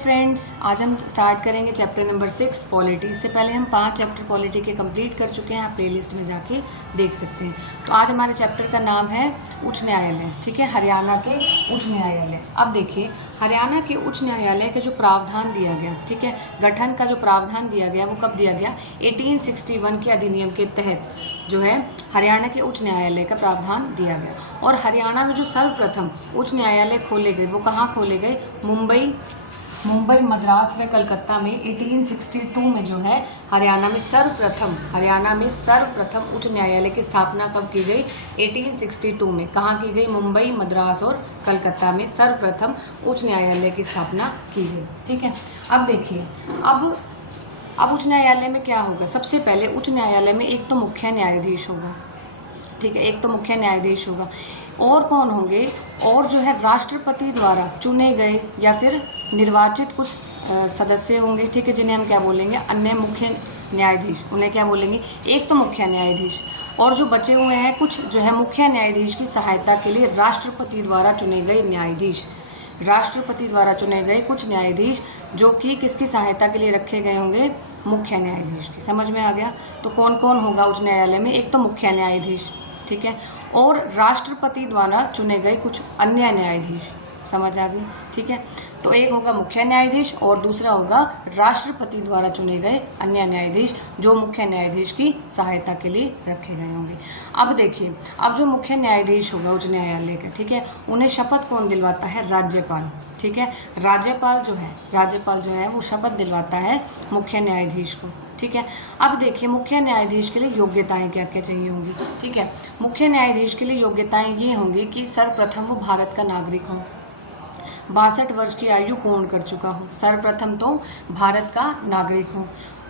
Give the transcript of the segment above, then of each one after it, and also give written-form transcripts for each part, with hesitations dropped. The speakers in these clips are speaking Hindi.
फ्रेंड्स, आज हम स्टार्ट करेंगे चैप्टर नंबर 6 पॉलिटी। इससे पहले हम 5 चैप्टर पॉलिटी के कंप्लीट कर चुके हैं, आप प्लेलिस्ट में जाके देख सकते हैं। तो आज हमारे चैप्टर का नाम है उच्च न्यायालय, ठीक है, हरियाणा के उच्च न्यायालय। अब देखिए, हरियाणा के उच्च न्यायालय का जो प्रावधान दिया गया, ठीक है, गठन का जो प्रावधान दिया गया वो कब दिया गया? 1861 के अधिनियम के तहत जो है हरियाणा के उच्च न्यायालय का प्रावधान दिया गया। और हरियाणा में जो सर्वप्रथम उच्च न्यायालय खोले गए वो कहाँ खोले गए? मुंबई, मद्रास व कलकत्ता में 1862 में जो है हरियाणा में सर्वप्रथम उच्च न्यायालय की स्थापना कब की गई? 1862 में। कहाँ की गई? मुंबई, मद्रास और कलकत्ता में सर्वप्रथम उच्च न्यायालय की स्थापना की गई, ठीक है। अब देखिए, अब उच्च न्यायालय में क्या होगा? सबसे पहले उच्च न्यायालय में एक तो मुख्य न्यायाधीश होगा, ठीक है, एक तो मुख्य न्यायाधीश होगा। और कौन होंगे? और जो है राष्ट्रपति द्वारा चुने गए या फिर निर्वाचित कुछ सदस्य होंगे, ठीक है, जिन्हें हम क्या बोलेंगे? अन्य मुख्य न्यायाधीश। उन्हें क्या बोलेंगे? एक तो मुख्य न्यायाधीश, और जो बचे हुए हैं कुछ जो है मुख्य न्यायाधीश की सहायता के लिए राष्ट्रपति द्वारा चुने गए न्यायाधीश। राष्ट्रपति द्वारा चुने गए कुछ न्यायाधीश जो कि किसकी सहायता के लिए रखे गए होंगे? मुख्य न्यायाधीश की। समझ में आ गया? तो कौन कौन होगा उच्च न्यायालय में? एक तो मुख्य न्यायाधीश, ठीक है, और राष्ट्रपति द्वारा चुने गए कुछ अन्य न्यायाधीश। समझ आ गई? ठीक है, तो एक होगा मुख्य न्यायाधीश और दूसरा होगा राष्ट्रपति द्वारा चुने गए अन्य न्यायाधीश जो मुख्य न्यायाधीश की सहायता के लिए रखे गए होंगे। अब देखिए, अब जो मुख्य न्यायाधीश होगा उच्च न्यायालय का, ठीक है, उन्हें शपथ कौन दिलवाता है? राज्यपाल, ठीक है। राज्यपाल जो है वो शपथ दिलवाता है मुख्य न्यायाधीश को, ठीक है। अब देखिए, मुख्य न्यायाधीश के लिए योग्यताएं क्या क्या चाहिए होंगी, ठीक है। मुख्य न्यायाधीश के लिए योग्यताएं ये होंगी कि सर्वप्रथम वो भारत का नागरिक हो, 62 वर्ष की आयु पूर्ण कर चुका हो, सर्वप्रथम तो भारत का नागरिक हो,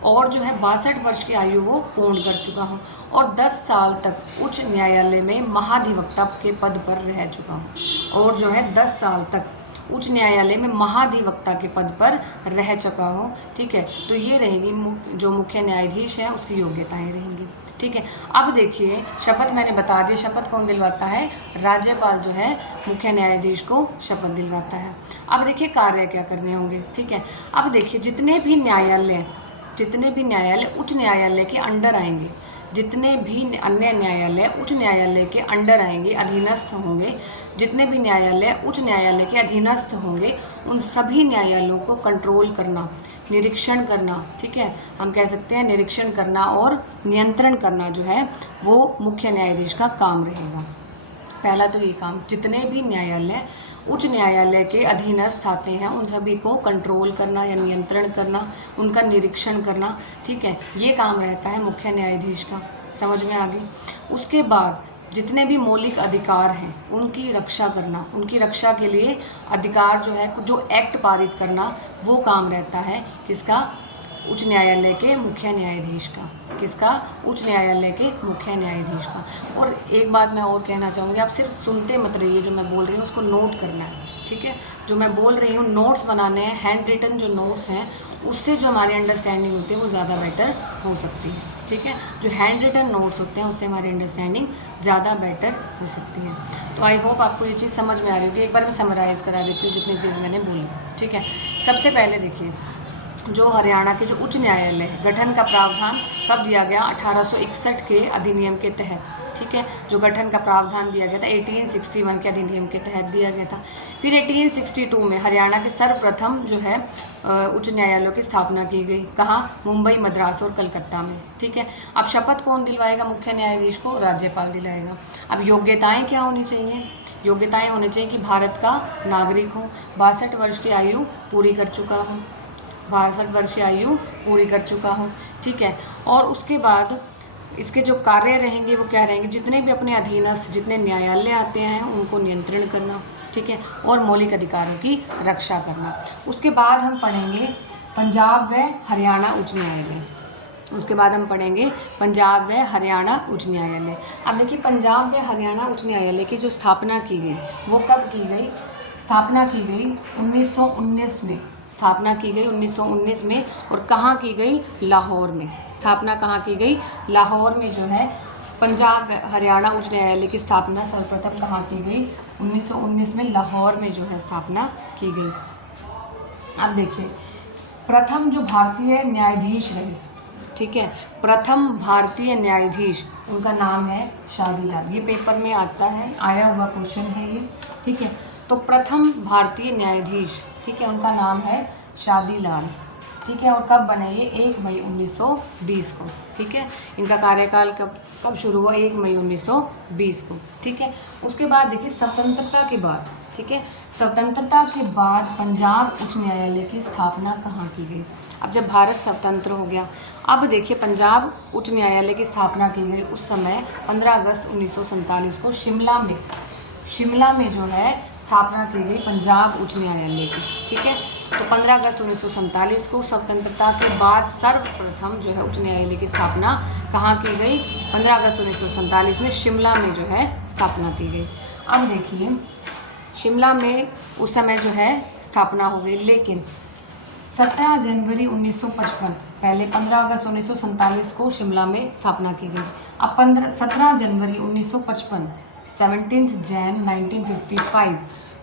और जो है 62 वर्ष की आयु वो पूर्ण कर चुका हो, और 10 साल तक उच्च न्यायालय में महाधिवक्ता के पद पर रह चुका हो, और जो है 10 साल तक उच्च न्यायालय में महाधिवक्ता के पद पर रह चुका हो, ठीक है। तो ये रहेगी जो मुख्य न्यायाधीश है उसकी योग्यताएं रहेंगी, ठीक है। अब देखिए, शपथ मैंने बता दिया, शपथ कौन दिलवाता है? राज्यपाल जो है मुख्य न्यायाधीश को शपथ दिलवाता है। अब देखिए, कार्य क्या करने होंगे, ठीक है। अब देखिए, जितने भी न्यायालय उच्च न्यायालय के अंडर आएंगे, जितने भी अन्य न्यायालय उच्च न्यायालय के अंडर आएंगे, अधीनस्थ होंगे, जितने भी न्यायालय उच्च न्यायालय के अधीनस्थ होंगे, उन सभी न्यायालयों को कंट्रोल करना, निरीक्षण करना, ठीक है, हम कह सकते हैं निरीक्षण करना और नियंत्रण करना जो है वो मुख्य न्यायाधीश का काम रहेगा। पहला तो ये काम, जितने भी न्यायालय उच्च न्यायालय के अधीनस्थ आते हैं उन सभी को कंट्रोल करना या नियंत्रण करना, उनका निरीक्षण करना, ठीक है, ये काम रहता है मुख्य न्यायाधीश का। समझ में आ गई? उसके बाद जितने भी मौलिक अधिकार हैं उनकी रक्षा करना, उनकी रक्षा के लिए अधिकार जो है, जो एक्ट पारित करना, वो काम रहता है किसका? उच्च न्यायालय के मुख्य न्यायाधीश का। किसका? उच्च न्यायालय के मुख्य न्यायाधीश का। और एक बात मैं और कहना चाहूँगी, आप सिर्फ सुनते मत रहिए, जो मैं बोल रही हूँ उसको नोट करना है, ठीक है। जो मैं बोल रही हूँ नोट्स बनाने हैं, हैंड रिटन जो नोट्स हैं उससे जो हमारी अंडरस्टैंडिंग होती है वो ज़्यादा बेटर हो सकती है, ठीक है। जो हैंड रिटन नोट्स होते हैं उससे हमारी अंडरस्टैंडिंग ज़्यादा बेटर हो सकती है। तो आई होप आपको ये चीज़ समझ में आ रही होगी। एक बार मैं समराइज़ करा देती हूँ जितनी चीज़ मैंने बोली, ठीक है। सबसे पहले देखिए, जो हरियाणा के जो उच्च न्यायालय गठन का प्रावधान कब दिया गया? 1861 के अधिनियम के तहत, ठीक है। जो गठन का प्रावधान दिया गया था 1861 के अधिनियम के तहत दिया गया था। फिर 1862 में हरियाणा के सर्वप्रथम जो है उच्च न्यायालयों की स्थापना की गई। कहाँ? मुंबई, मद्रास और कलकत्ता में, ठीक है। अब शपथ कौन दिलवाएगा मुख्य न्यायाधीश को? राज्यपाल दिलाएगा। अब योग्यताएं क्या होनी चाहिए? योग्यताएं होनी चाहिए कि भारत का नागरिक हो, 62 वर्ष की आयु पूरी कर चुका हो, 62 वर्ष की आयु पूरी कर चुका हूँ, ठीक है। और उसके बाद इसके जो कार्य रहेंगे वो क्या रहेंगे? जितने भी अपने अधीनस्थ जितने न्यायालय आते हैं उनको नियंत्रण करना, ठीक है, और मौलिक अधिकारों की रक्षा करना। उसके बाद हम पढ़ेंगे पंजाब व हरियाणा उच्च न्यायालय। उसके बाद हम पढ़ेंगे पंजाब व हरियाणा उच्च न्यायालय। अब देखिए, पंजाब व हरियाणा उच्च न्यायालय की जो स्थापना की गई वो कब की गई? स्थापना की गई 1919 में। स्थापना की गई 1919 में। और कहाँ की गई? लाहौर में। स्थापना कहाँ की गई? लाहौर में जो है पंजाब हरियाणा उच्च न्यायालय की स्थापना सर्वप्रथम कहाँ की गई? 1919 में लाहौर में जो है स्थापना की गई। अब देखिए, प्रथम जो भारतीय न्यायाधीश रहे, ठीक है, प्रथम भारतीय न्यायाधीश, उनका नाम है शादीलाल। ये पेपर में आता है, आया हुआ क्वेश्चन है ये, ठीक है। तो प्रथम भारतीय न्यायाधीश, ठीक है, उनका नाम है शादीलाल, ठीक है। और कब बने ये? 1 मई 1920 को, ठीक है। इनका कार्यकाल कब शुरू हुआ? 1 मई 1920 को, ठीक है। उसके बाद देखिए स्वतंत्रता के बाद, ठीक है, स्वतंत्रता के बाद पंजाब उच्च न्यायालय की स्थापना कहाँ की गई? अब जब भारत स्वतंत्र हो गया, अब देखिए पंजाब उच्च न्यायालय की स्थापना की गई उस समय 15 अगस्त 1947 को शिमला में जो है स्थापना की गई पंजाब उच्च न्यायालय की, ठीक है। तो 15 अगस्त 1947 को स्वतंत्रता के बाद सर्वप्रथम जो है उच्च न्यायालय की स्थापना कहाँ की गई? 15 अगस्त 1947 में शिमला में जो है स्थापना की गई। अब देखिए शिमला में उस समय जो है स्थापना हो गई, लेकिन 17 जनवरी 1955, पहले 15 अगस्त 1947 को शिमला में स्थापना की गई। अब 17 जनवरी 1955, 17 जैन 1955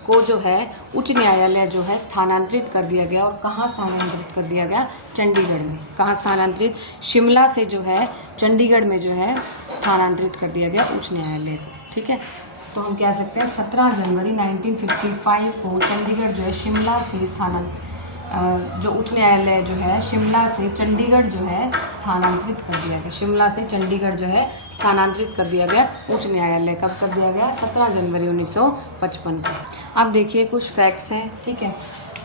को जो है उच्च न्यायालय जो है स्थानांतरित कर दिया गया। और कहाँ स्थानांतरित कर दिया गया? चंडीगढ़ में। कहाँ स्थानांतरित? शिमला से जो है चंडीगढ़ में जो है स्थानांतरित कर दिया गया उच्च न्यायालय को, ठीक है। तो हम कह सकते हैं 17 जनवरी 1955 को चंडीगढ़ जो है शिमला से जो उच्च न्यायालय जो है शिमला से चंडीगढ़ जो है स्थानांतरित कर दिया गया। शिमला से चंडीगढ़ जो है स्थानांतरित कर दिया गया उच्च न्यायालय। कब कर दिया गया? 17 जनवरी 1955 को। अब देखिए कुछ फैक्ट्स हैं, ठीक है।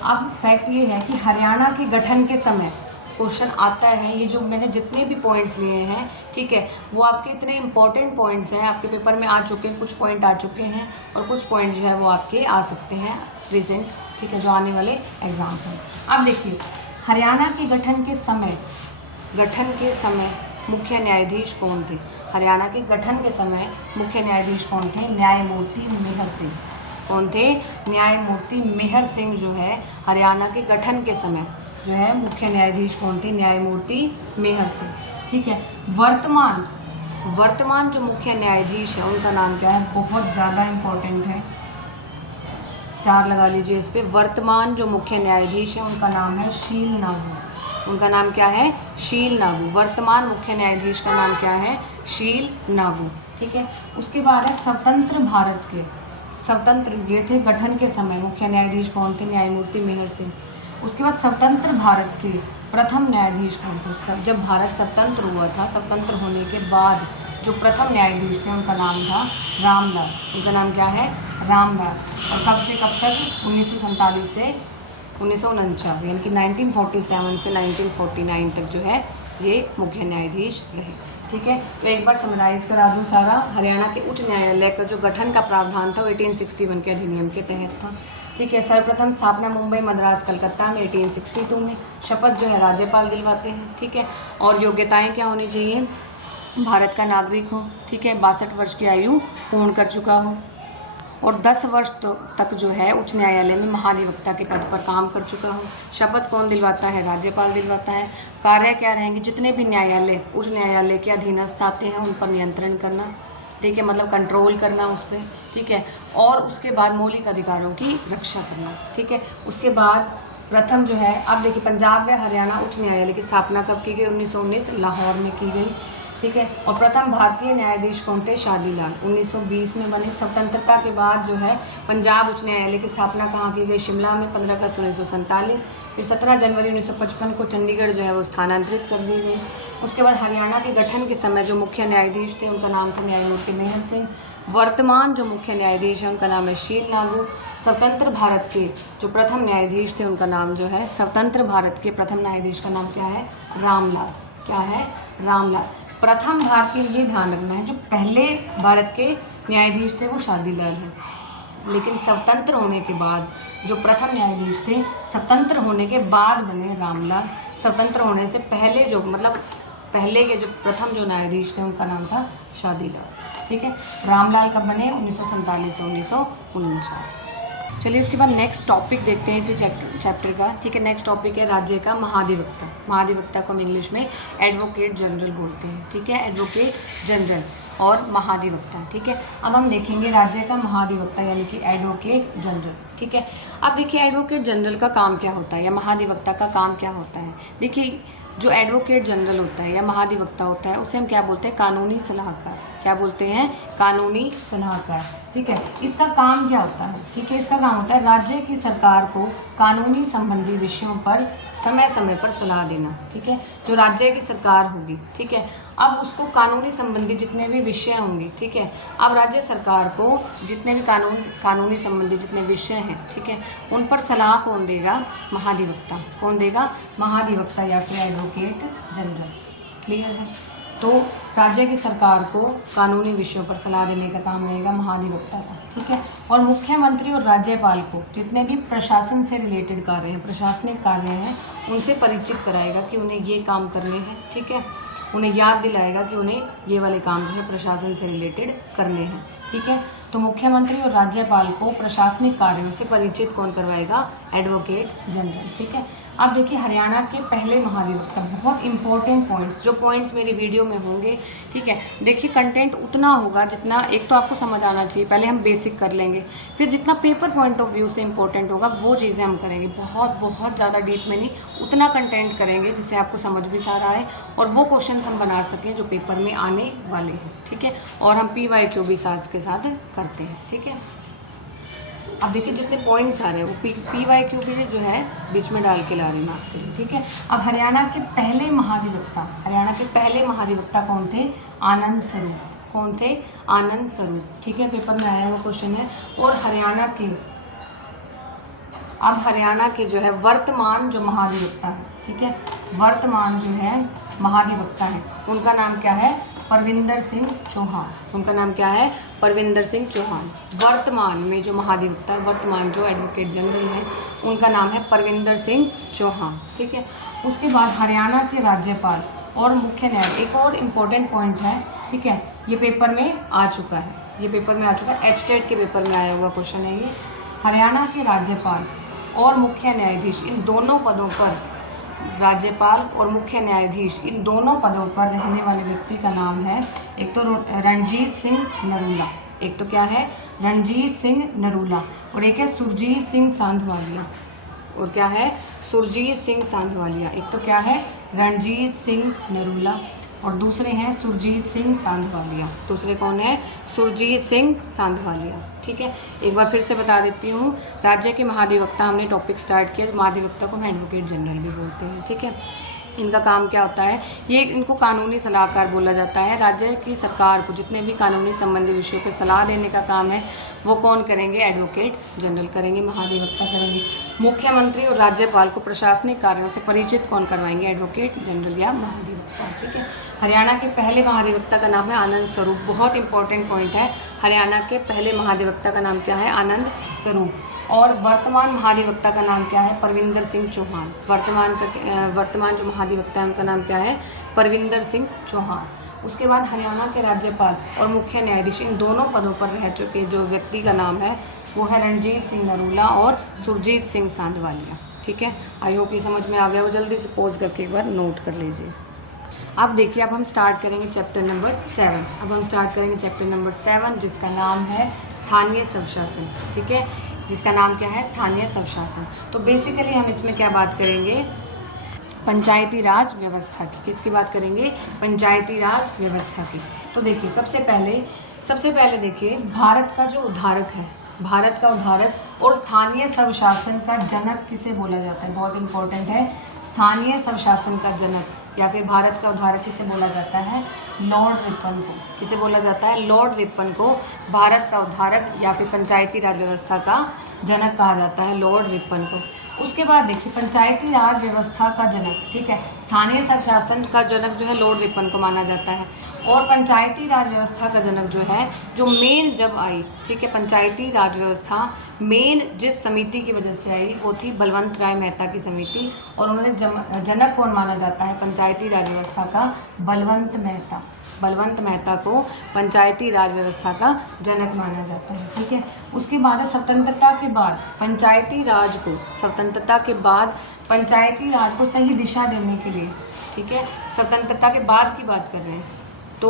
अब फैक्ट ये है कि हरियाणा के गठन के समय क्वेश्चन आता है, ये जो मैंने जितने भी पॉइंट्स लिए हैं, ठीक है, वो आपके इतने इंपॉर्टेंट पॉइंट्स हैं, आपके पेपर में आ चुके हैं, कुछ पॉइंट आ चुके हैं और कुछ पॉइंट जो है वो आपके आ सकते हैं रिसेंट, ठीक है, जो आने वाले एग्जाम्स हैं। अब देखिए हरियाणा के गठन के समय मुख्य न्यायाधीश कौन थे? हरियाणा के गठन के समय मुख्य न्यायाधीश कौन थे? न्यायमूर्ति मेहर सिंह। कौन थे? न्यायमूर्ति मेहर सिंह जो है हरियाणा के गठन के समय जो है मुख्य न्यायाधीश कौन थे? न्यायमूर्ति मेहर सिंह, ठीक है। वर्तमान जो मुख्य न्यायाधीश है उनका नाम क्या है? बहुत ज़्यादा इम्पोर्टेंट है, स्टार लगा लीजिए इस पर। वर्तमान जो मुख्य न्यायाधीश है उनका नाम है शील नागू। उनका नाम क्या है? शील नागू। वर्तमान मुख्य न्यायाधीश का नाम क्या है? शील नागू, ठीक है। उसके बाद है स्वतंत्र भारत के, ये थे गठन के समय मुख्य न्यायाधीश कौन थे? न्यायमूर्ति मेहर सिंह। उसके बाद स्वतंत्र भारत के प्रथम न्यायाधीश कौन थे? जब भारत स्वतंत्र हुआ था, स्वतंत्र होने के बाद जो प्रथम न्यायाधीश थे उनका नाम था रामलाल। उनका नाम क्या है? रामलाल। और कब से कब तक? 1947 से 1949, यानी कि 1947 से 1949 तक जो है ये मुख्य न्यायाधीश रहे, ठीक है। तो एक बार समराइज़ करा दूँ सारा। हरियाणा के उच्च न्यायालय का जो गठन का प्रावधान था वो 1861 के अधिनियम के तहत था, ठीक है। सर्वप्रथम स्थापना मुंबई, मद्रास, कलकत्ता में 1862 में। शपथ जो है राज्यपाल दिलवाते हैं, ठीक है। और योग्यताएं क्या होनी चाहिए? भारत का नागरिक हो, ठीक है, 62 वर्ष की आयु पूर्ण कर चुका हो और 10 वर्ष तक जो है उच्च न्यायालय में महाधिवक्ता के पद पर काम कर चुका हो। शपथ कौन दिलवाता है? राज्यपाल दिलवाता है। कार्य क्या रहेंगे? जितने भी न्यायालय उच्च न्यायालय के अधीनस्थ आते हैं उन पर नियंत्रण करना, ठीक है, मतलब कंट्रोल करना उस पर, ठीक है। और उसके बाद मौलिक अधिकारों की रक्षा करना, ठीक है। उसके बाद प्रथम जो है, अब देखिए पंजाब व हरियाणा उच्च न्यायालय की स्थापना कब की गई? 1919 लाहौर में की गई, ठीक है। और प्रथम भारतीय न्यायाधीश कौन थे? शादीलाल। 1920 में बने। स्वतंत्रता के बाद जो है पंजाब उच्च न्यायालय की स्थापना कहाँ की गई? शिमला में, 15 अगस्त 1947। फिर 17 जनवरी 1955 को चंडीगढ़ जो है वो स्थानांतरित कर दी गई। उसके बाद हरियाणा के गठन के समय जो मुख्य न्यायाधीश थे उनका नाम था न्यायमूर्ति मेहर सिंह। वर्तमान जो मुख्य न्यायाधीश है उनका नाम है शील नागू। स्वतंत्र भारत के जो प्रथम न्यायाधीश थे उनका नाम जो है, स्वतंत्र भारत के प्रथम न्यायाधीश का नाम क्या है? रामलाल। क्या है? रामलाल। प्रथम भारतीय, ये ध्यान रखना है, जो पहले भारत के न्यायाधीश थे वो शादीलाल हैं, लेकिन स्वतंत्र होने के बाद जो प्रथम न्यायाधीश थे स्वतंत्र होने के बाद बने रामलाल। स्वतंत्र होने से पहले जो, मतलब पहले के जो प्रथम जो न्यायाधीश थे उनका नाम था शादीलाल, ठीक है। रामलाल कब बने? 1947 से 1949। चलिए उसके बाद नेक्स्ट टॉपिक देखते हैं इसी चैप्टर का, ठीक है। नेक्स्ट टॉपिक है राज्य का महाधिवक्ता। महाधिवक्ता को हम इंग्लिश में एडवोकेट जनरल बोलते हैं, ठीक है, एडवोकेट जनरल। और महाधिवक्ता। ठीक है, अब हम देखेंगे राज्य का महाधिवक्ता यानी कि एडवोकेट जनरल। ठीक है, अब देखिए एडवोकेट जनरल का काम क्या होता है या महाधिवक्ता का काम क्या होता है। देखिए जो एडवोकेट जनरल होता है या महाधिवक्ता होता है उसे हम क्या बोलते हैं, कानूनी सलाहकार। क्या बोलते हैं, कानूनी सलाहकार। ठीक है, इसका काम क्या होता है, ठीक है, इसका काम होता है राज्य की सरकार को कानूनी संबंधी विषयों पर समय समय पर सलाह देना। ठीक है, जो राज्य की सरकार होगी, ठीक है, अब उसको कानूनी संबंधी जितने भी विषय होंगे, ठीक है, अब राज्य सरकार को जितने भी कानूनी संबंधी जितने विषय हैं, ठीक है, उन पर सलाह कौन देगा, महाधिवक्ता। कौन देगा, महाधिवक्ता या फिर एडवोकेट जनरल। क्लियर है, तो राज्य की सरकार को कानूनी विषयों पर सलाह देने का काम रहेगा महाधिवक्ता का। ठीक है, और मुख्यमंत्री और राज्यपाल को जितने भी प्रशासन से रिलेटेड कार्य हैं, प्रशासनिक कार्य हैं, उनसे परिचित कराएगा कि उन्हें ये काम करने हैं। ठीक है, उन्हें याद दिलाएगा कि उन्हें ये वाले काम जो है प्रशासन से रिलेटेड करने हैं। ठीक है, तो मुख्यमंत्री और राज्यपाल को प्रशासनिक कार्यों से परिचित कौन करवाएगा, एडवोकेट जनरल। ठीक है, अब देखिए हरियाणा के पहले महाधिवक्ता, बहुत इंपॉर्टेंट पॉइंट्स, जो पॉइंट्स मेरी वीडियो में होंगे। ठीक है, देखिए कंटेंट उतना होगा जितना एक तो आपको समझ आना चाहिए, पहले हम बेसिक कर लेंगे, फिर जितना पेपर पॉइंट ऑफ व्यू से इंपॉर्टेंट होगा वो चीज़ें हम करेंगे। बहुत ज़्यादा डीप में नहीं, उतना कंटेंट करेंगे जिससे आपको समझ भी सारा आए और वो क्वेश्चन हम बना सकें जो पेपर में आने वाले हैं। ठीक है, और हम PYQ भी साथ के साथ करते हैं। ठीक है, अब देखिए जितने पॉइंट्स आ रहे हैं वो PYQ भी जो है बीच में डाल के ला रही हूँ आपके लिए। ठीक है, अब हरियाणा के पहले महाधिवक्ता कौन थे, आनंद स्वरूप। कौन थे, आनंद स्वरूप। ठीक है, पेपर में आया हुआ क्वेश्चन है। और हरियाणा के जो है वर्तमान जो महाधिवक्ता है, ठीक है, वर्तमान जो है महाधिवक्ता है, उनका नाम क्या है, परविंदर सिंह चौहान। उनका नाम क्या है, परविंदर सिंह चौहान। वर्तमान में जो महाधिवक्ता है, वर्तमान जो एडवोकेट जनरल है, उनका नाम है परविंदर सिंह चौहान। ठीक है, उसके बाद हरियाणा के राज्यपाल और मुख्य न्यायाधीश, एक और इम्पोर्टेंट पॉइंट है। ठीक है, ये पेपर में आ चुका है, एचटेट के पेपर में आया हुआ क्वेश्चन है ये। हरियाणा के राज्यपाल और मुख्य न्यायाधीश, इन दोनों पदों पर, राज्यपाल और मुख्य न्यायाधीश, इन दोनों पदों पर रहने वाले व्यक्ति का नाम है, एक तो रणजीत सिंह नरूला, एक तो क्या है, रणजीत सिंह नरूला, और एक है सुरजीत सिंह सांधवालिया। और क्या है, सुरजीत सिंह सांधवालिया। एक तो क्या है, रणजीत सिंह नरूला, और दूसरे हैं सुरजीत सिंह सांधवालिया। दूसरे कौन है, सुरजीत सिंह सांधवालिया। ठीक है, एक बार फिर से बता देती हूँ, राज्य के महाधिवक्ता हमने टॉपिक स्टार्ट किया, महाधिवक्ता को हम एडवोकेट जनरल भी बोलते हैं। ठीक है, इनका काम क्या होता है, ये इनको कानूनी सलाहकार बोला जाता है। राज्य की सरकार को जितने भी कानूनी संबंधी विषयों पर सलाह देने का काम है वो कौन करेंगे, एडवोकेट जनरल करेंगे, महाधिवक्ता करेंगे। मुख्यमंत्री और राज्यपाल को प्रशासनिक कार्यों से परिचित कौन करवाएंगे, एडवोकेट जनरल या महाधिवक्ता। ठीक है, हरियाणा के पहले महाधिवक्ता का नाम है आनंद स्वरूप। बहुत इंपॉर्टेंट पॉइंट है, हरियाणा के पहले महाधिवक्ता का नाम क्या है, आनंद स्वरूप। और वर्तमान महाधिवक्ता का नाम क्या है, परविंदर सिंह चौहान। वर्तमान जो महाधिवक्ता है उनका नाम क्या है, परविंदर सिंह चौहान। उसके बाद हरियाणा के राज्यपाल और मुख्य न्यायाधीश, इन दोनों पदों पर रह चुके जो व्यक्ति का नाम है वो है रणजीत सिंह नरूला और सुरजीत सिंह सांधवालिया। ठीक है, आई होप ये समझ में आ गया हो। जल्दी से पॉज करके एक बार नोट कर लीजिए। अब देखिए, अब हम स्टार्ट करेंगे चैप्टर नंबर 7। जिसका नाम है स्थानीय स्वशासन। ठीक है, जिसका नाम क्या है, स्थानीय स्वशासन। तो बेसिकली हम इसमें क्या बात करेंगे, पंचायती राज व्यवस्था की। किसकी बात करेंगे, पंचायती राज व्यवस्था की। तो देखिए सबसे पहले देखिए भारत का जो उद्धारक है, भारत का उद्धारक और स्थानीय स्वशासन का जनक किसे बोला जाता है, बहुत इंपॉर्टेंट है। स्थानीय स्वशासन का जनक या फिर भारत का उद्धारक किसे बोला जाता है, लॉर्ड रिपन को। किसे बोला जाता है, लॉर्ड रिपन को भारत का उद्धारक या फिर पंचायती राज व्यवस्था का जनक कहा जाता है, लॉर्ड रिपन को। उसके बाद देखिए पंचायती राज व्यवस्था का जनक, ठीक है, स्थानीय स्वशासन का जनक जो है लॉर्ड रिपन को माना जाता है। और पंचायती राज व्यवस्था का जनक जो है, जो मेन जब आई, ठीक है, पंचायती राज व्यवस्था मेन जिस समिति की वजह से आई वो थी बलवंत राय मेहता की समिति। और उन्होंने जनक कौन माना जाता है पंचायती राज व्यवस्था का, बलवंत मेहता। बलवंत मेहता को पंचायती राज व्यवस्था का जनक माना जाता है। ठीक है, उसके बाद है स्वतंत्रता के बाद पंचायती राज को, स्वतंत्रता के बाद पंचायती राज को सही दिशा देने के लिए, ठीक है, स्वतंत्रता के बाद की बात कर रहे हैं, तो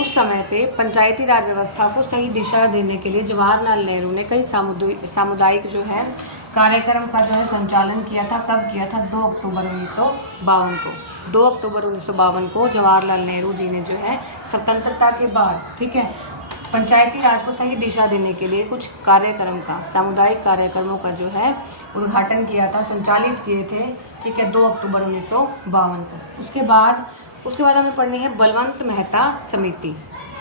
उस समय पे पंचायती राज व्यवस्था को सही दिशा देने के लिए जवाहरलाल नेहरू ने कई सामुदायिक जो है कार्यक्रम का जो है संचालन किया था। कब किया था? 2 अक्टूबर 1952 को। 2 अक्टूबर 1952 को जवाहरलाल नेहरू जी ने जो है स्वतंत्रता के बाद, ठीक है, पंचायती राज को सही दिशा देने के लिए कुछ कार्यक्रम का, सामुदायिक कार्यक्रमों का जो है उद्घाटन किया था, संचालित किए थे, ठीक है, 2 अक्टूबर 1952 को। उसके बाद हमें पढ़नी है बलवंत मेहता समिति।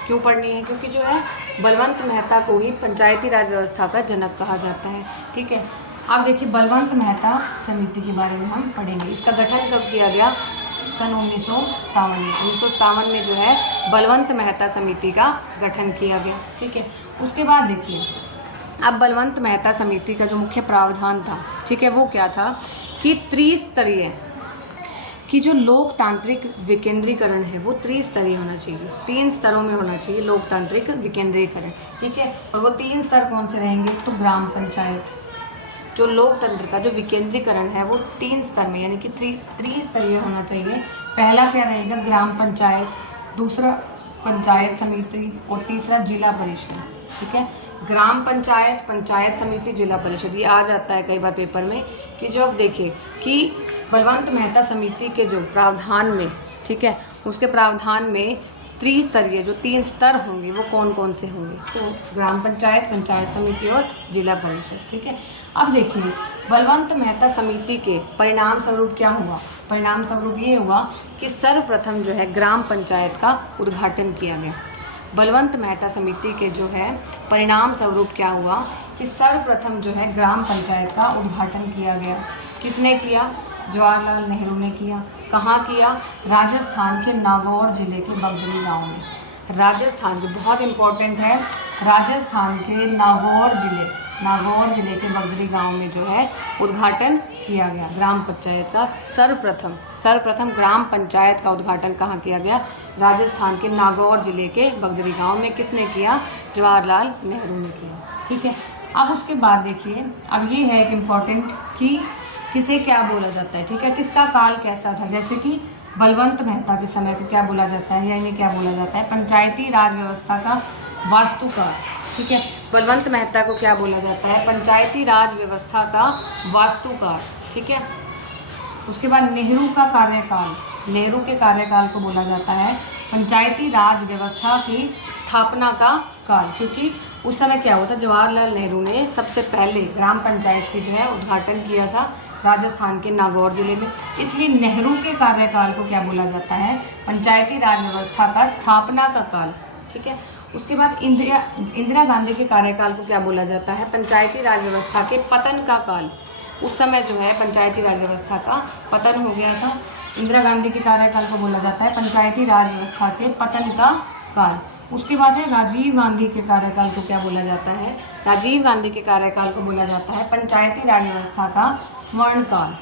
क्यों पढ़नी है? क्योंकि जो है बलवंत मेहता को ही पंचायती राज व्यवस्था का जनक कहा जाता है, ठीक है। अब देखिए बलवंत मेहता समिति के बारे में हम पढ़ेंगे। इसका गठन कब किया गया? सन 1957 में। 1957 में जो है बलवंत मेहता समिति का गठन किया गया, ठीक है। उसके बाद देखिए अब बलवंत मेहता समिति का जो मुख्य प्रावधान था, ठीक है, वो क्या था कि त्रिस्तरीय कि जो लोकतांत्रिक विकेंद्रीकरण है वो त्रिस्तरीय होना चाहिए, 3 स्तरों में होना चाहिए लोकतांत्रिक विकेंद्रीकरण, ठीक है। और वो 3 स्तर कौन से रहेंगे? तो ग्राम पंचायत, जो लोकतंत्र का जो विकेंद्रीकरण है वो 3 स्तर में यानी कि त्रिस्तरीय होना चाहिए। पहला क्या रहेगा? ग्राम पंचायत, दूसरा पंचायत समिति और तीसरा जिला परिषद, ठीक है। ग्राम पंचायत, पंचायत समिति, जिला परिषद, ये आ जाता है कई बार पेपर में कि जो अब देखिए कि बलवंत मेहता समिति के जो प्रावधान में, ठीक है, उसके प्रावधान में त्रिस्तरीय जो 3 स्तर होंगे वो कौन कौन से होंगे? तो ग्राम पंचायत, पंचायत समिति और जिला परिषद, ठीक है। अब देखिए बलवंत मेहता समिति के परिणाम स्वरूप क्या हुआ? परिणाम स्वरूप ये हुआ कि सर्वप्रथम जो है ग्राम पंचायत का उद्घाटन किया गया। बलवंत मेहता समिति के जो है परिणाम स्वरूप क्या हुआ कि सर्वप्रथम जो है ग्राम पंचायत का उद्घाटन किया गया। किसने किया? जवाहरलाल नेहरू ने किया। कहाँ किया? राजस्थान के नागौर जिले के बगदरी गांव में। राजस्थान के, बहुत इम्पोर्टेंट है, राजस्थान के नागौर जिले के बगदरी गांव में जो है उद्घाटन किया गया ग्राम पंचायत का। सर्वप्रथम ग्राम पंचायत का उद्घाटन कहाँ किया गया? राजस्थान के नागौर जिले के बगदरी गांव में। किसने किया? जवाहरलाल नेहरू ने किया, ठीक है। अब उसके बाद देखिए अब ये है एक इम्पॉर्टेंट कि किसे क्या बोला जाता है, ठीक है, किसका काल कैसा था। जैसे कि बलवंत मेहता के समय को क्या बोला जाता है या इन्हें क्या बोला जाता है? पंचायती राज व्यवस्था का वास्तुकार, ठीक है। बलवंत मेहता को क्या बोला जाता है? पंचायती राज व्यवस्था का वास्तुकार, ठीक है। उसके बाद नेहरू का कार्यकाल, नेहरू के कार्यकाल को बोला जाता है पंचायती राज व्यवस्था की स्थापना का काल, क्योंकि उस समय क्या हुआ था? जवाहरलाल नेहरू ने सबसे पहले ग्राम पंचायत की जो है उद्घाटन किया था राजस्थान के नागौर जिले में, इसलिए नेहरू के कार्यकाल को क्या बोला जाता है? पंचायती राज व्यवस्था का स्थापना का काल, ठीक है। उसके बाद इंदिरा गांधी के कार्यकाल को क्या बोला जाता है? पंचायती राज व्यवस्था के पतन का काल। उस समय जो है पंचायती राज व्यवस्था का पतन हो गया था। इंदिरा गांधी के कार्यकाल को बोला जाता है पंचायती राज व्यवस्था के पतन का काल। उसके बाद है राजीव गांधी के कार्यकाल को क्या बोला जाता है? राजीव गांधी के कार्यकाल को बोला जाता है पंचायती राज व्यवस्था का स्वर्णकाल।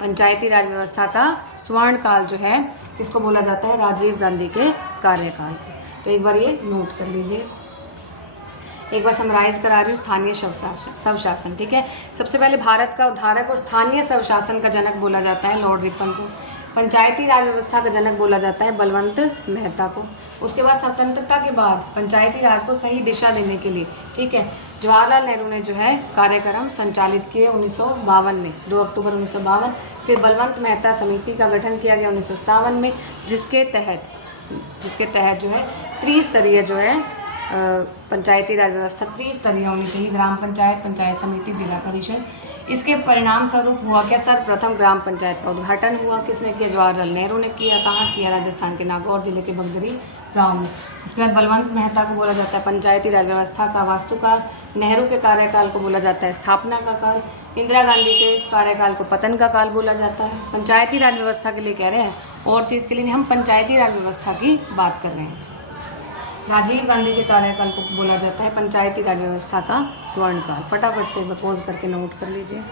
पंचायती राज व्यवस्था का स्वर्णकाल जो है किसको बोला जाता है? राजीव गांधी के कार्यकाल को। तो एक बार ये नोट कर लीजिए। एक बार समराइज करा रही हूँ, स्थानीय स्वशासन, ठीक है। सबसे पहले भारत का उद्धारक और स्थानीय स्वशासन का जनक बोला जाता है लॉर्ड रिपन को। पंचायती राज व्यवस्था का जनक बोला जाता है बलवंत मेहता को। उसके बाद स्वतंत्रता के बाद पंचायती राज को सही दिशा देने के लिए, ठीक है, जवाहरलाल नेहरू ने जो है कार्यक्रम संचालित किए 1952 में, 2 अक्टूबर 1952। फिर बलवंत मेहता समिति का गठन किया गया 1957 में, जिसके तहत जो है त्रिस्तरीय जो है पंचायती राज व्यवस्था त्रिस्तरीय होनी चाहिए, ग्राम पंचायत, पंचायत समिति, जिला परिषद। इसके परिणाम स्वरूप हुआ क्या? सर्वप्रथम ग्राम पंचायत का उद्घाटन हुआ। किसने किया? जवाहरलाल नेहरू ने किया। कहाँ किया? राजस्थान के नागौर जिले के बगदरी गांव में। उसके बाद बलवंत मेहता को बोला जाता है पंचायती राज व्यवस्था का वास्तुकार। नेहरू के कार्यकाल को बोला जाता है स्थापना का काल। इंदिरा गांधी के कार्यकाल को पतन का काल बोला जाता है। पंचायती राज व्यवस्था के लिए कह रहे हैं, और चीज़ के लिए हम पंचायती राज व्यवस्था की बात कर रहे हैं। राजीव गांधी के कार्यकाल को बोला जाता है पंचायती राज व्यवस्था का स्वर्णकाल। फटाफट से पॉज करके नोट कर लीजिए।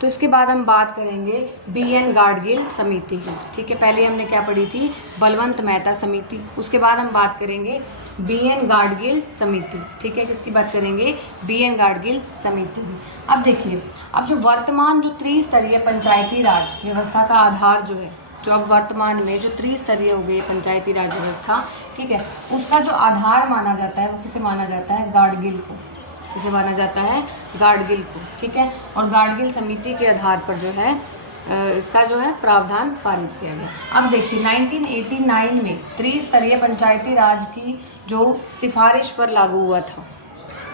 तो इसके बाद हम बात करेंगे BN गाडगिल समिति की, ठीक है। पहले हमने क्या पढ़ी थी? बलवंत मेहता समिति। उसके बाद हम बात करेंगे BN गाडगिल समिति, ठीक है। किसकी बात करेंगे? BN गाडगिल समिति की। अब देखिए, अब जो वर्तमान जो त्रिस्तरीय पंचायती राज व्यवस्था का आधार जो है, जो अब वर्तमान में जो त्रिस्तरीय हो गई पंचायती राज व्यवस्था, ठीक है, उसका जो आधार माना जाता है वो किसे माना जाता है? गाडगिल को। किसे माना जाता है? गाडगिल को, ठीक है। और गाडगिल समिति के आधार पर जो है इसका जो है प्रावधान पारित किया गया। अब देखिए 1989 में त्रिस्तरीय पंचायती राज की जो सिफारिश पर लागू हुआ था,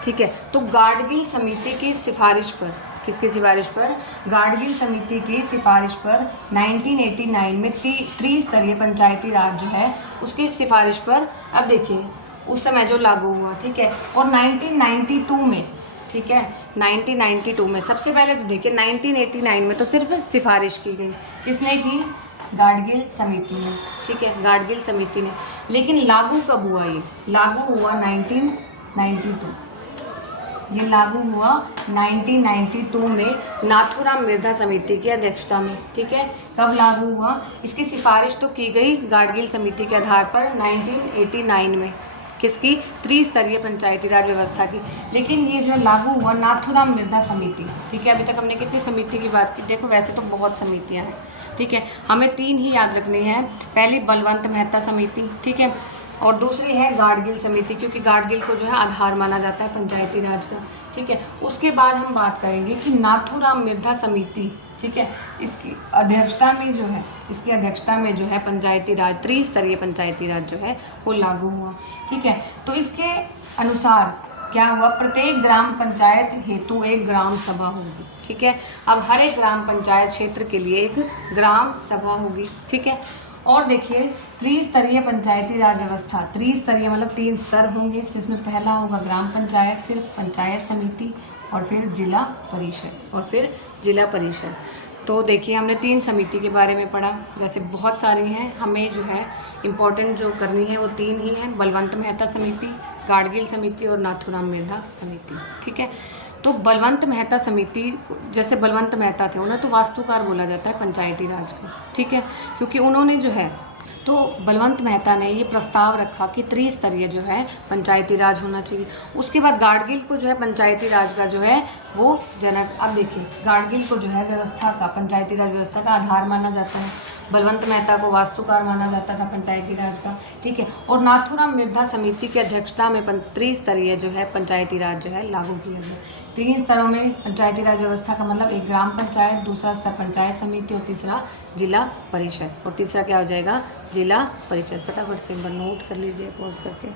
ठीक है। तो गाडगिल समिति की सिफारिश पर, किसकी सिफारिश पर? गाडगिल समिति की सिफारिश पर 1989 में त्रिस्तरीय पंचायती राज जो है उसकी सिफारिश पर, अब देखिए उस समय जो लागू हुआ, ठीक है। और 1992 में, ठीक है, 1992 में सबसे पहले तो देखिए 1989 में तो सिर्फ सिफारिश की गई, किसने की? गाडगिल समिति ने, ठीक है, गाडगिल समिति ने। लेकिन लागू कब हुआ? ये लागू हुआ 1992, ये लागू हुआ 1992 में नाथूराम मिर्धा समिति की अध्यक्षता में, ठीक है। कब लागू हुआ? इसकी सिफारिश तो की गई गाडगिल समिति के आधार पर 1989 में, किसकी? त्रिस्तरीय पंचायती राज व्यवस्था की। लेकिन ये जो लागू हुआ नाथूराम मिर्धा समिति, ठीक है। अभी तक हमने कितनी समिति की बात की? देखो वैसे तो बहुत समितियां हैं, ठीक है, हमें 3 ही याद रखनी है। पहली बलवंत मेहता समिति, ठीक है, और दूसरी है गाडगिल समिति, क्योंकि गाडगिल को जो है आधार माना जाता है पंचायती राज का, ठीक है। उसके बाद हम बात करेंगे कि नाथूराम मिर्धा समिति, ठीक है, इसकी अध्यक्षता में जो है, इसकी अध्यक्षता में जो है पंचायती राज, त्रिस्तरीय पंचायती राज जो है वो लागू हुआ, ठीक है। तो इसके अनुसार क्या हुआ? प्रत्येक ग्राम पंचायत हेतु एक ग्राम सभा होगी, ठीक है। अब हर एक ग्राम पंचायत क्षेत्र के लिए एक ग्राम सभा होगी, ठीक है। और देखिए त्रिस्तरीय पंचायती राज व्यवस्था, त्रिस्तरीय मतलब 3 स्तर होंगे, जिसमें पहला होगा ग्राम पंचायत, फिर पंचायत समिति और फिर जिला परिषद, और फिर जिला परिषद। तो देखिए हमने 3 समिति के बारे में पढ़ा, वैसे बहुत सारी हैं, हमें जो है इम्पोर्टेंट जो करनी है वो 3 ही हैं, बलवंत मेहता समिति, गाडगिल समिति और नाथूराम मिर्धा समिति, ठीक है। तो बलवंत मेहता समिति, जैसे बलवंत मेहता थे, उन्हें तो वास्तुकार बोला जाता है पंचायती राज को, ठीक है, क्योंकि उन्होंने जो है, तो बलवंत मेहता ने ये प्रस्ताव रखा कि त्रिस्तरीय जो है पंचायती राज होना चाहिए। उसके बाद गाडगिल को जो है पंचायती राज का जो है वो जनक, अब देखिए गाडगिल को जो है व्यवस्था का, पंचायती राज व्यवस्था का आधार माना जाता है, बलवंत मेहता को वास्तुकार माना जाता था पंचायती राज का, ठीक है। और नाथूराम मिर्धा समिति की अध्यक्षता में त्रिस्तरीय जो है पंचायती राज जो है लागू किया गया। 3 स्तरों में पंचायती राज व्यवस्था का मतलब एक ग्राम पंचायत, दूसरा स्तर पंचायत समिति और तीसरा जिला परिषद, और तीसरा क्या हो जाएगा? जिला परिषद। फटाफट से एक बार नोट कर लीजिए पॉज करके।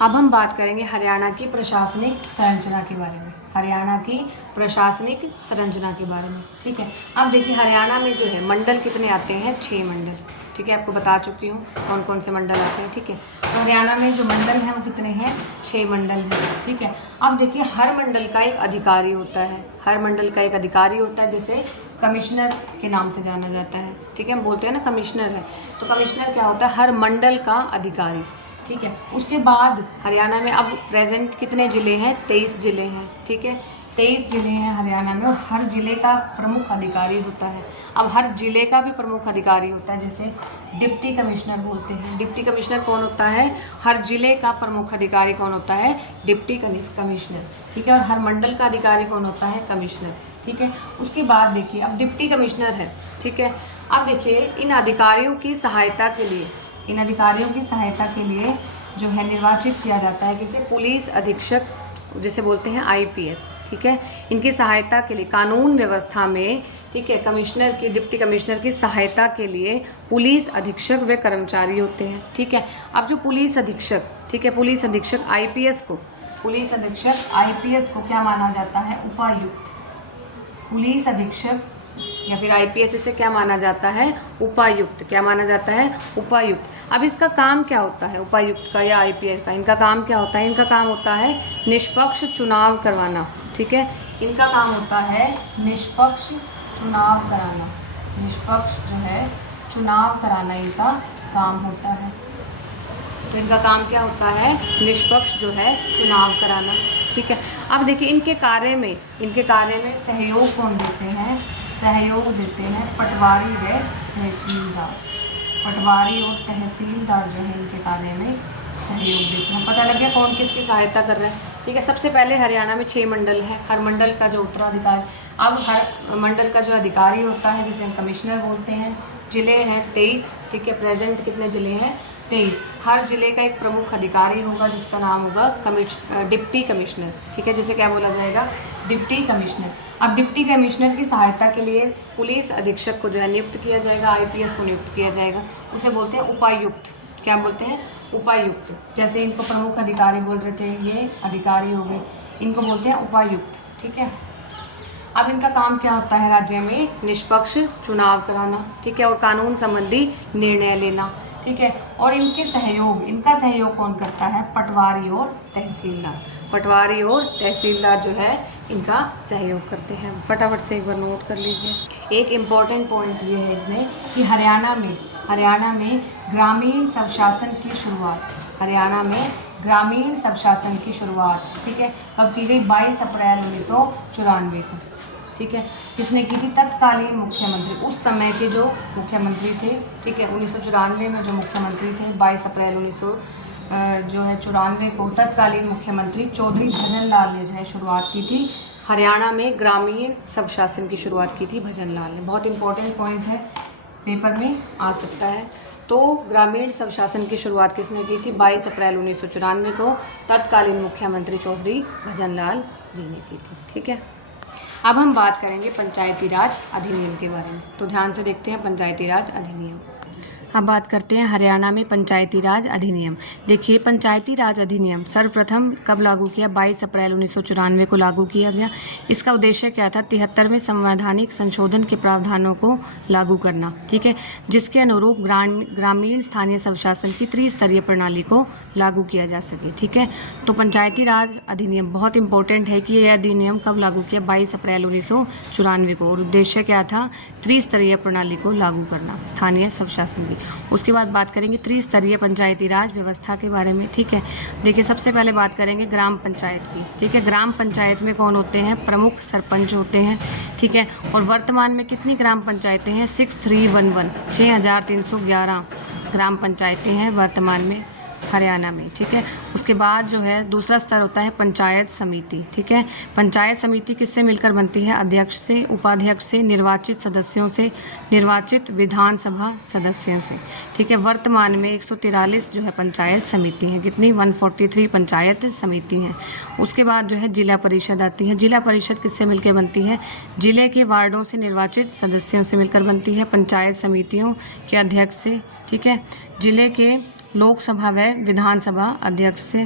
अब हम बात करेंगे हरियाणा की प्रशासनिक संरचना के बारे में, हरियाणा की प्रशासनिक संरचना के बारे में, ठीक है। अब देखिए हरियाणा में जो है मंडल कितने आते हैं? 6 मंडल, ठीक है, आपको बता चुकी हूँ कौन कौन से मंडल आते हैं, ठीक है। तो हरियाणा में जो मंडल हैं वो कितने हैं? 6 मंडल हैं, ठीक है। अब देखिए हर मंडल का एक अधिकारी होता है, हर मंडल का एक अधिकारी होता है, जैसे कमिश्नर के नाम से जाना जाता है, ठीक है, हम बोलते हैं ना कमिश्नर है, तो कमिश्नर क्या होता है? हर मंडल का अधिकारी, ठीक है। उसके बाद हरियाणा में अब प्रेजेंट कितने ज़िले हैं? 23 ज़िले हैं, ठीक है, 23 ज़िले हैं हरियाणा में, और हर ज़िले का प्रमुख अधिकारी होता है। अब हर ज़िले का भी प्रमुख अधिकारी होता है, जैसे डिप्टी कमिश्नर बोलते हैं। डिप्टी कमिश्नर कौन होता है? हर ज़िले का प्रमुख अधिकारी कौन होता है? डिप्टी कमिश्नर, ठीक है। और हर मंडल का अधिकारी कौन होता है? कमिश्नर, ठीक है। उसके बाद देखिए अब डिप्टी कमिश्नर है, ठीक है। अब देखिए इन अधिकारियों की सहायता के लिए, इन अधिकारियों की सहायता के लिए जो है निर्वाचित किया जाता है किसे? पुलिस अधीक्षक, जिसे बोलते हैं IPS, ठीक है। इनकी सहायता के लिए कानून व्यवस्था में, ठीक है, कमिश्नर की, डिप्टी कमिश्नर की सहायता के लिए पुलिस अधीक्षक वे कर्मचारी होते हैं, ठीक है। अब जो पुलिस अधीक्षक, ठीक है, पुलिस अधीक्षक IPS को, पुलिस अधीक्षक IPS को क्या माना जाता है? उपायुक्त। पुलिस अधीक्षक या फिर IPS इसे क्या माना जाता है? उपायुक्त। क्या माना जाता है? उपायुक्त। अब इसका काम क्या होता है उपायुक्त का या IPS का? इनका काम क्या होता है? इनका काम होता है निष्पक्ष चुनाव करवाना, ठीक है। इनका काम होता है निष्पक्ष चुनाव कराना, निष्पक्ष जो है चुनाव कराना इनका काम होता है। तो इनका काम क्या होता है? निष्पक्ष जो है चुनाव कराना, ठीक है। अब देखिए इनके कार्य में सहयोग कौन देते हैं? सहयोग देते हैं पटवारी व तहसीलदार। पटवारी और तहसीलदार जो है इनके कार्य में सहयोग देते हैं। पता लग गया कौन किसकी सहायता कर रहा है? ठीक है। सबसे पहले हरियाणा में 6 मंडल हैं, हर मंडल का जो उत्तराधिकारी, अब हर मंडल का जो अधिकारी होता है जिसे हम कमिश्नर बोलते हैं। ज़िले हैं 23, ठीक है। प्रेजेंट कितने ज़िले हैं? 23। हर ज़िले का एक प्रमुख अधिकारी होगा जिसका नाम होगा डिप्टी कमिश्नर, ठीक है, जिसे क्या बोला जाएगा? Deputy commissioner. अब डिप्टी कमिश्नर की सहायता के लिए पुलिस अधीक्षक को जो है नियुक्त किया जाएगा, IPS को नियुक्त किया जाएगा, उसे बोलते हैं उपायुक्त। क्या बोलते हैं? उपायुक्त। जैसे इनको प्रमुख अधिकारी बोल रहे थे, ये अधिकारी हो गए, इनको बोलते हैं उपायुक्त, ठीक है। अब इनका काम क्या होता है? राज्य में निष्पक्ष चुनाव कराना, ठीक है, और कानून संबंधी निर्णय लेना, ठीक है। और इनका सहयोग कौन करता है? पटवारी और तहसीलदार। पटवारी और तहसीलदार जो है इनका सहयोग करते हैं। फटाफट से एक बार नोट कर लीजिए। एक इम्पॉर्टेंट पॉइंट ये है इसमें कि हरियाणा में ग्रामीण स्वशासन की शुरुआत, हरियाणा में ग्रामीण स्वशासन की शुरुआत, ठीक है, कब की गई? 22 अप्रैल 1994 को, ठीक है। किसने की थी? तत्कालीन मुख्यमंत्री, उस समय के जो मुख्यमंत्री थे, ठीक है, 1994 में जो मुख्यमंत्री थे, 22 अप्रैल 1994 को तत्कालीन मुख्यमंत्री चौधरी भजन लाल ने जो है शुरुआत की थी। हरियाणा में ग्रामीण स्वशासन की शुरुआत की थी भजन लाल ने। बहुत इंपॉर्टेंट पॉइंट है, पेपर में आ सकता है। तो ग्रामीण स्वशासन की शुरुआत किसने की थी? 22 अप्रैल 1994 को तत्कालीन मुख्यमंत्री चौधरी भजन लाल जी ने की थी, ठीक है। अब हम बात करेंगे पंचायती राज अधिनियम के बारे में, तो ध्यान से देखते हैं पंचायती राज अधिनियम। अब बात करते हैं हरियाणा में पंचायती राज अधिनियम। देखिए, पंचायती राज अधिनियम सर्वप्रथम कब लागू किया? 22 अप्रैल 1994 को लागू किया गया। इसका उद्देश्य क्या था? 73वें संवैधानिक संशोधन के प्रावधानों को लागू करना, ठीक है, जिसके अनुरूप ग्रामीण स्थानीय स्वशासन की त्रिस्तरीय प्रणाली को लागू किया जा सके, ठीक है। तो पंचायती राज अधिनियम बहुत इंपॉर्टेंट है कि यह अधिनियम कब लागू किया? 22 अप्रैल 1994 को। और उद्देश्य क्या था? त्रिस्तरीय प्रणाली को लागू करना, स्थानीय स्वशासन की। उसके बाद बात करेंगे त्रिस्तरीय पंचायती राज व्यवस्था के बारे में, ठीक है। देखिए, सबसे पहले बात करेंगे ग्राम पंचायत की, ठीक है। ग्राम पंचायत में कौन होते हैं? प्रमुख सरपंच होते हैं, ठीक है। और वर्तमान में कितनी ग्राम पंचायतें हैं? 6311, 6311 ग्राम पंचायतें हैं वर्तमान में हरियाणा में, ठीक है। उसके बाद जो है दूसरा स्तर होता है पंचायत समिति, ठीक है। पंचायत समिति किससे मिलकर बनती है? अध्यक्ष से, उपाध्यक्ष से, निर्वाचित सदस्यों से, निर्वाचित विधानसभा सदस्यों से, ठीक है। वर्तमान में 143 जो है पंचायत समिति हैं। कितनी? 143 पंचायत समिति हैं। उसके बाद जो है जिला परिषद आती है। जिला परिषद किससे मिलकर बनती है? जिले के वार्डों से निर्वाचित सदस्यों से मिलकर बनती है, पंचायत समितियों के अध्यक्ष से, ठीक है। जिले के लोकसभा व विधानसभा अध्यक्ष से,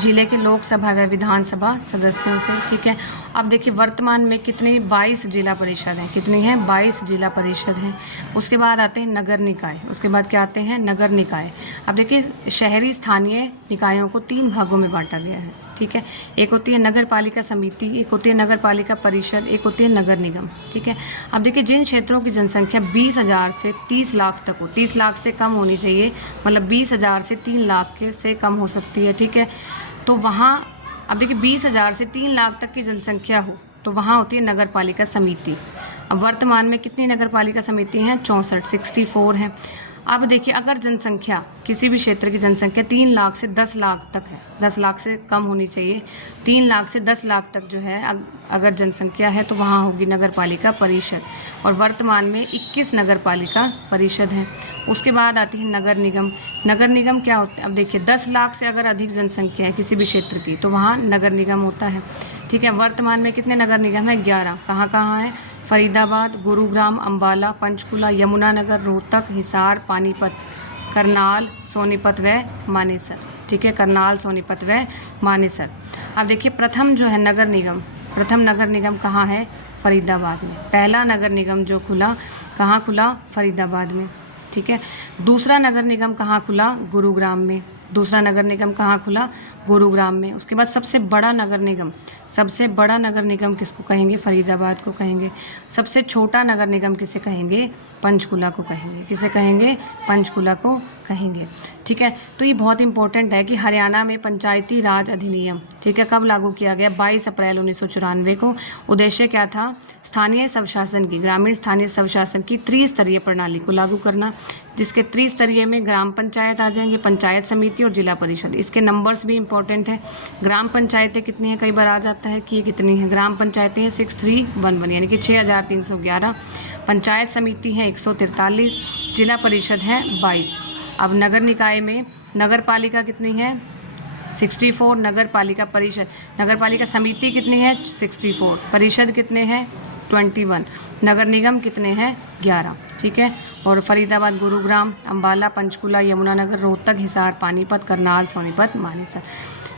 जिले के लोकसभा व विधानसभा सदस्यों से, ठीक है। अब देखिए, वर्तमान में कितनी? 22 जिला परिषद हैं। कितनी हैं? 22 जिला परिषद हैं। उसके बाद आते हैं नगर निकाय। उसके बाद क्या आते हैं? नगर निकाय। अब देखिए, शहरी स्थानीय निकायों को 3 भागों में बांटा गया है, ठीक है। एक होती है नगर पालिका समिति, एक होती है नगर पालिका परिषद, एक होती है नगर निगम, ठीक है। अब देखिए, जिन क्षेत्रों की जनसंख्या 20,000 से 30 लाख तक हो, 30 लाख से कम होनी चाहिए, मतलब 20,000 से 3 लाख के से कम हो सकती है, ठीक है। तो वहाँ अब देखिए 20,000 से 3 लाख तक की जनसंख्या हो तो वहाँ होती है नगर पालिका समिति। अब वर्तमान में कितनी नगर पालिका समिति हैं? 64 हैं। अब देखिए, अगर जनसंख्या किसी भी क्षेत्र की जनसंख्या 3 लाख से 10 लाख तक है, 10 लाख से कम होनी चाहिए, 3 लाख से 10 लाख तक जो है अगर जनसंख्या है तो वहाँ होगी नगर पालिका परिषद। और वर्तमान में 21 नगर पालिका परिषद हैं। उसके बाद आती है नगर निगम। नगर निगम क्या होता है? अब देखिए, 10 लाख से अगर अधिक जनसंख्या है किसी भी क्षेत्र की तो वहाँ नगर निगम होता है, ठीक है। वर्तमान में कितने नगर निगम हैं? 11। कहाँ कहाँ है? फरीदाबाद, गुरुग्राम, अंबाला, पंचकुला, यमुनानगर, रोहतक, हिसार, पानीपत, करनाल, सोनीपत व मानेसर, ठीक है। करनाल, सोनीपत व मानेसर। अब देखिए, प्रथम जो है नगर निगम कहाँ है? फरीदाबाद में। पहला नगर निगम जो खुला कहाँ खुला? फरीदाबाद में, ठीक है। दूसरा नगर निगम कहाँ खुला? गुरुग्राम में। दूसरा नगर निगम कहाँ खुला? गुरुग्राम में। उसके बाद सबसे बड़ा नगर निगम किसको कहेंगे? फरीदाबाद को कहेंगे। सबसे छोटा नगर निगम किसे कहेंगे? पंचकुला को कहेंगे। किसे कहेंगे? पंचकुला को कहेंगे, ठीक है। तो ये बहुत इंपॉर्टेंट है कि हरियाणा में पंचायती राज अधिनियम, ठीक है, कब लागू किया गया? 22 अप्रैल 1994 को। उद्देश्य क्या था? स्थानीय स्वशासन की, ग्रामीण स्थानीय स्वशासन की त्रिस्तरीय प्रणाली को लागू करना, जिसके त्रिस्तरीय में ग्राम पंचायत आ जाएंगे, पंचायत समिति समिति और जिला परिषद। इसके नंबर्स भी इंपॉर्टेंट है। ग्राम पंचायतें कितनी हैं, कई बार आ जाता है कि ये कितनी है। ग्राम पंचायतें हैं 6311 यानी कि 6311। पंचायत समिति है 143, जिला परिषद है 22। अब नगर निकाय में नगर पालिका कितनी है 64, नगर पालिका परिषद, नगर पालिका समिति कितनी है 64, परिषद कितने हैं 21, नगर निगम कितने हैं 11। ठीक है। और फरीदाबाद, गुरुग्राम, अम्बाला, पंचकुला, यमुनानगर, रोहतक, हिसार, पानीपत, करनाल, सोनीपत, मानेसर।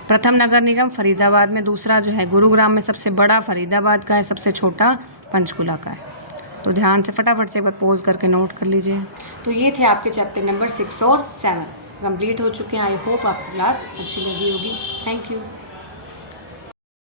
प्रथम नगर निगम फरीदाबाद में, दूसरा जो है गुरुग्राम में, सबसे बड़ा फरीदाबाद का है, सबसे छोटा पंचकुला का है। तो ध्यान से फटाफट से एक बार पॉज करके नोट कर लीजिए। तो ये थे आपके चैप्टर नंबर 6 और 7 कंप्लीट हो चुके हैं। आई होप आपको क्लास अच्छी लगी होगी। Thank you.